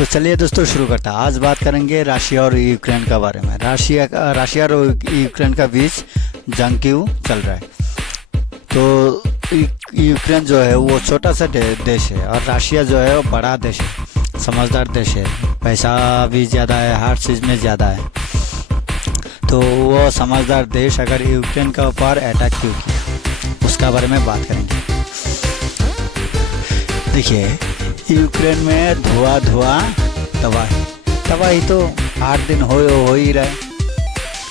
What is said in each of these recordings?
तो चलिए दोस्तों शुरू करता है। आज बात करेंगे रशिया और यूक्रेन का बारे में। रशिया और यूक्रेन का बीच जंग क्यों चल रहा है। तो यूक्रेन जो है वो छोटा सा देश है और रशिया जो है वो बड़ा देश है, समझदार देश है, पैसा भी ज़्यादा है, हर चीज़ में ज़्यादा है। तो वो समझदार देश अगर यूक्रेन के ऊपर अटैक क्यों किया उसका बारे में बात करेंगे। देखिए, यूक्रेन में धुआं तबाही तो 8 दिन हो ही रहा है।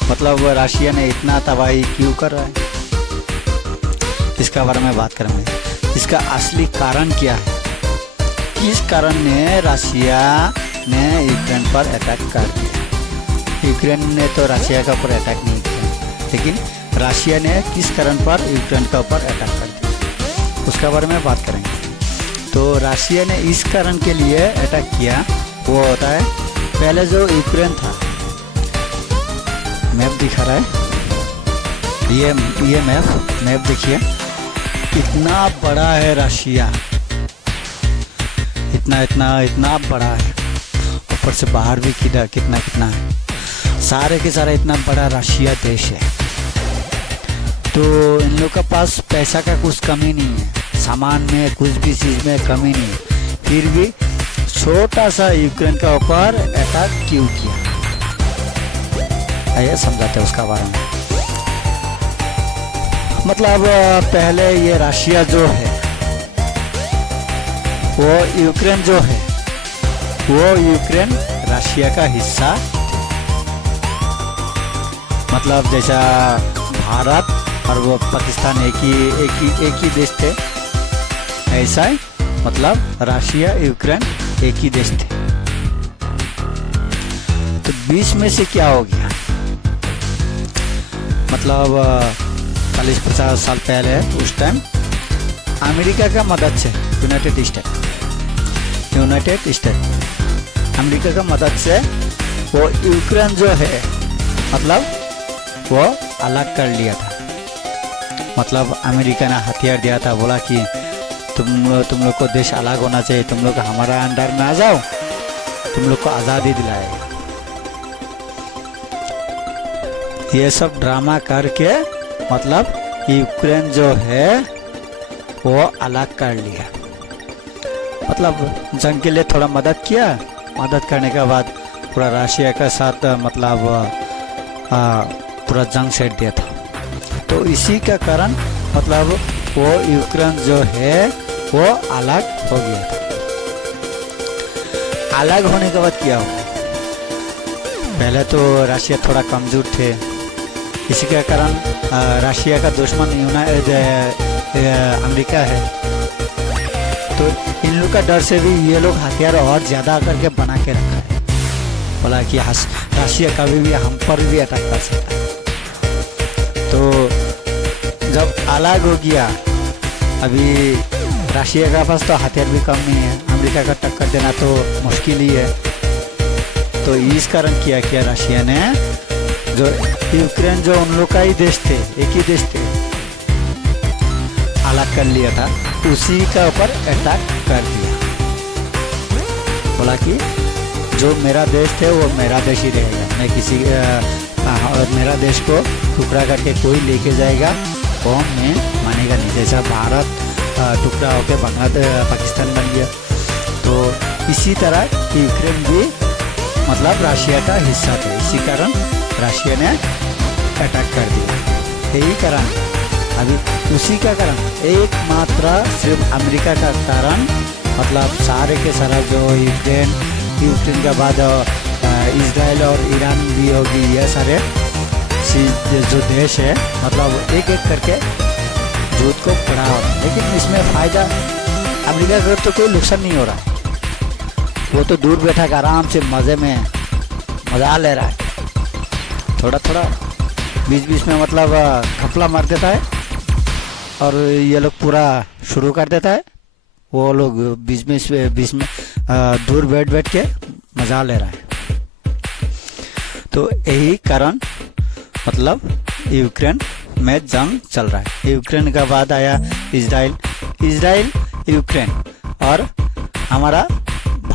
मतलब रशिया ने इतना तबाही क्यों कर रहा है, इसका बारे में बात करेंगे। इसका असली कारण क्या है, किस कारण ने रशिया ने यूक्रेन पर अटैक कर दिया। यूक्रेन ने तो रशिया के ऊपर अटैक नहीं किया, लेकिन रशिया ने किस कारण पर यूक्रेन के ऊपर अटैक कर दिया उसका बारे में बात करेंगे। तो रशिया ने इस कारण के लिए अटैक किया, वो होता है पहले जो यूक्रेन था, मैप दिखा रहा है, ये मैप देखिए, इतना बड़ा है रशिया, इतना बड़ा है। ऊपर से बाहर भी कितना है, सारे के सारा इतना बड़ा रशिया देश है। तो इन लोग के पास पैसा का कुछ कमी नहीं है, सामान में कुछ भी चीज़ में कमी नहीं है, फिर भी छोटा सा यूक्रेन के ऊपर अटैक क्यों किया, आइए समझाते हैं उसका बारे में। मतलब पहले ये रशिया जो है वो यूक्रेन जो है वो यूक्रेन रशिया का हिस्सा, मतलब जैसा भारत और वो पाकिस्तान एक ही देश थे, ऐसा है। मतलब रशिया यूक्रेन एक ही देश थे। तो बीच में से क्या हो गया, मतलब 40-50 साल पहले उस टाइम अमेरिका का मदद से यूनाइटेड स्टेट अमेरिका का मदद से वो यूक्रेन जो है मतलब वो अलग कर लिया था। मतलब अमेरिका ने हथियार दिया था, बोला कि तुम लोग को देश अलग होना चाहिए, तुम लोग हमारा अंडर में आ जाओ, तुम लोग को आज़ादी दिलाएगा। ये सब ड्रामा करके मतलब यूक्रेन जो है वो अलग कर लिया। मतलब जंग के लिए थोड़ा मदद किया, मदद करने के बाद पूरा रशिया के साथ मतलब पूरा जंग सेट दिया था। तो इसी का कारण मतलब वो यूक्रेन जो है वो अलग हो गया था। अलग होने के बाद क्या हुआ, पहले तो रशिया थोड़ा कमजोर थे, इसी के कारण रशिया का दुश्मन अमेरिका है। तो इन लोग का डर से भी ये लोग हथियार और ज़्यादा करके बना के रखा है, बोला कि रशिया कभी भी हम पर भी अटैक कर सकता है। तो जब अलग हो गया, अभी रशिया का पास तो हथियार भी कम नहीं है, अमेरिका का टक्कर देना तो मुश्किल ही है। तो इस कारण किया रशिया ने जो यूक्रेन जो उन लोग का ही देश थे, एक ही देश थे, अलग कर लिया था, उसी का ऊपर अटैक कर दिया। बोला कि जो मेरा देश थे वो मेरा देश ही रहेगा, मैं किसी मेरा देश को टुकड़ा करके कोई लेके जाएगा वो मैं मानेगा नहीं। जैसा भारत टुकड़ा होकर पाकिस्तान बन गया, तो इसी तरह यूक्रेन भी मतलब रशिया का हिस्सा था, इसी कारण रशिया ने अटैक कर दिया। यही कारण अभी उसी का कारण एकमात्र सिर्फ अमेरिका का कारण, मतलब सारे के सारा जो यूक्रेन के बाद इजराइल और ईरान भी होगी, ये सारे जो देश है मतलब एक एक करके युद्ध को बढ़ा रहा है। लेकिन इसमें फ़ायदा अमेरिका का तो कोई नुकसान नहीं हो रहा है, वो तो दूर बैठा कर आराम से मज़ा ले रहा है। थोड़ा बीच में मतलब खपला मार देता है और ये लोग पूरा शुरू कर देता है, वो लोग बीच में दूर बैठ के मज़ा ले रहा है। तो यही कारण मतलब यूक्रेन में जंग चल रहा है। यूक्रेन के बाद आया इजराइल, यूक्रेन और हमारा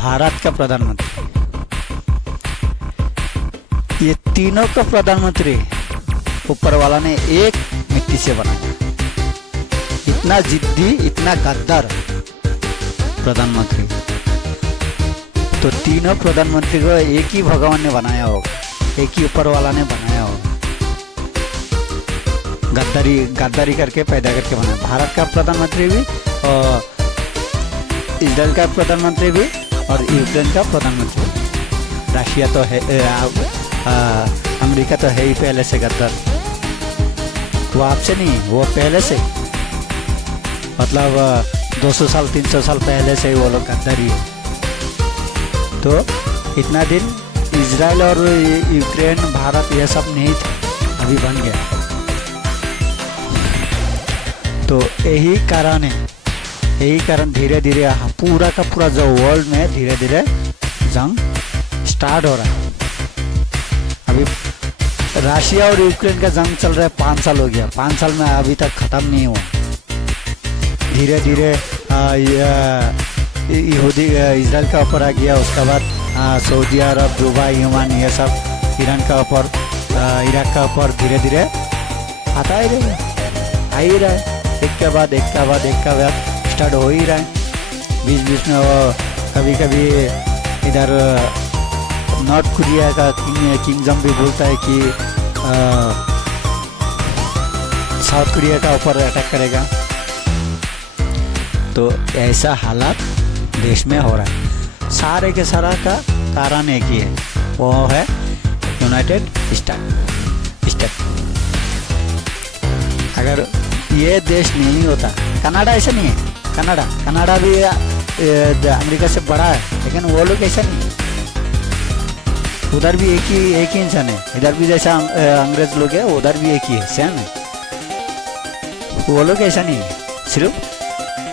भारत का प्रधानमंत्री, ये तीनों का प्रधानमंत्री ऊपर वाला ने एक मिट्टी से बनाया। इतना जिद्दी, इतना गद्दार प्रधानमंत्री। तो तीनों प्रधानमंत्री को एक ही भगवान ने बनाया होगा, एक ही ऊपर वाला ने बनाया होगा। गद्दारी करके पैदा करके बनाया। भारत का प्रधानमंत्री भी और इजराइल का प्रधानमंत्री भी और यूक्रेन का प्रधानमंत्री। रशिया तो है, अमेरिका तो है ही पहले से गद्दार। वो आपसे नहीं, वो पहले से, मतलब 200 साल 300 साल पहले से ही वो लोग गद्दारी है। तो इतना दिन इजराइल और यूक्रेन, भारत ये सब नहीं थे, अभी बन गया। तो यही कारण धीरे धीरे पूरा का पूरा जो वर्ल्ड में धीरे धीरे जंग स्टार्ट हो रहा है। अभी रशिया और यूक्रेन का जंग चल रहा है, 5 साल हो गया। 5 साल में अभी तक खत्म नहीं हुआ। धीरे धीरे यहूदी इजराइल का ऊपर आ गया, उसके बाद सऊदी अरब, दुबई, यमन, ये सब ईरान का ऊपर, इराक का ऊपर धीरे धीरे आता ही रहेगा, आ ही रहा है। एक के बाद स्टार्ट हो ही रहा है। बीच बीच में वो कभी कभी इधर नॉर्थ कोरिया का किंगडम भी बोलता है कि साउथ कोरिया का ऊपर अटैक करेगा। तो ऐसा हालात देश में हो रहा है। सारे के सारा का कारण एक ही है, वो है यूनाइटेड स्टेट। अगर ये देश नहीं होता, कनाडा ऐसा नहीं है, कनाडा भी अमेरिका से बड़ा है, लेकिन वो लोग ऐसा नहीं है। उधर भी एक ही इंसान है, इधर भी जैसा अंग्रेज लोग है, उधर भी एक ही है, सेम है। वो लोग ऐसा नहीं है। सिर्फ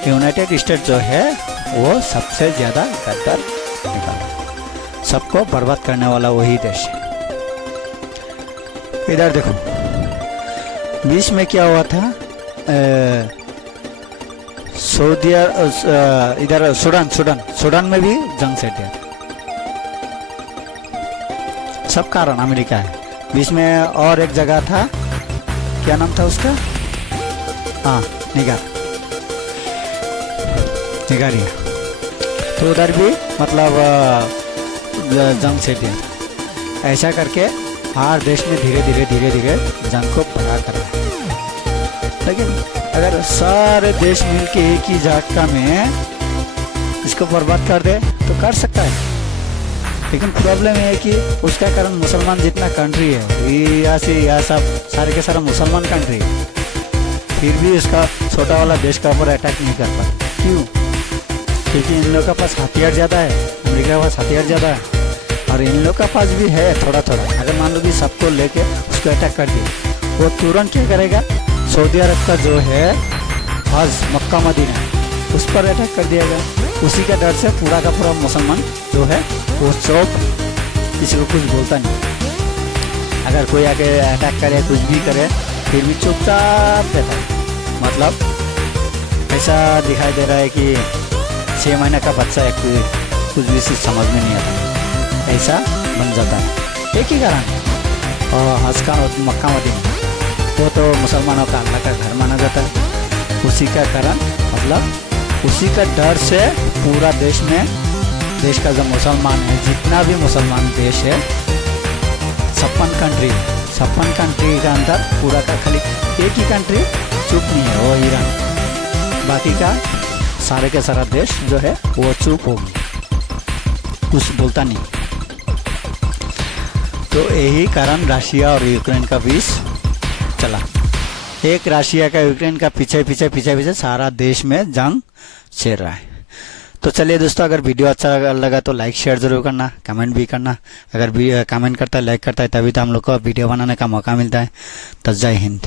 यूनाइटेड स्टेट जो है वो सबसे ज़्यादा गद्दार निकाला, सबको बर्बाद करने वाला वही देश है। इधर देखो, बीच में क्या हुआ था, सऊदी, इधर सूडान में भी जंग सेट है। सब कारण अमेरिका है। बीच में और एक जगह था, क्या नाम था उसका, निगारिया। तो उधर भी मतलब जंग सेट है। ऐसा करके हर देश में धीरे धीरे जंग को बढ़ा कर रहा है। लेकिन अगर सारे देश मिलके एक ही झटका में इसको बर्बाद कर दे तो कर सकता है। लेकिन प्रॉब्लम है कि उसका कारण मुसलमान जितना कंट्री है, यहाँ सब सारे के सारा मुसलमान कंट्री है, फिर भी इसका छोटा वाला देश का ऊपर अटैक नहीं कर पाता। क्यों? क्योंकि इन लोगों के पास हथियार ज़्यादा है, अमेरिका के पास हथियार ज़्यादा है, और इन लोगों के पास भी है थोड़ा। अगर मान लो कि सबको लेके उसको अटैक कर दिए, वो तुरंत क्या करेगा, सऊदी अरब का जो है हज, मक्का मदीना, उस पर अटैक कर दिएगा। उसी का डर से पूरा का पूरा मुसलमान जो है वो चुप, किसी को कुछ बोलता नहीं। अगर कोई आके अटैक करे, कुछ भी करे, फिर भी चुपचाप रहता है। मतलब ऐसा दिखाई दे रहा है कि 6 महीने का बच्चा है, कुछ भी समझ में नहीं आता, ऐसा बन जाता है। एक ही कारण, और हज का मक्का मदीना वो तो मुसलमानों का अल्लाह का घर माना जाता है। उसी का कारण, मतलब उसी का डर से पूरा देश में, देश का जो मुसलमान है, जितना भी मुसलमान देश है, 56 कंट्री के अंदर पूरा का खाली एक ही कंट्री चुप नहीं है, वो ईरान। बाकी का सारे के सारा देश जो है वो चुप हो गया, कुछ बोलता नहीं। तो यही कारण रशिया और यूक्रेन का बीच चला। एक रशिया का यूक्रेन का पीछे सारा देश में जंग छिड़ रहा है। तो चलिए दोस्तों, अगर वीडियो अच्छा लगा तो लाइक शेयर जरूर करना, कमेंट भी करना। अगर भी कमेंट करता है, लाइक करता है, तभी तो हम लोग को वीडियो बनाने का मौका मिलता है। तो जय हिंद।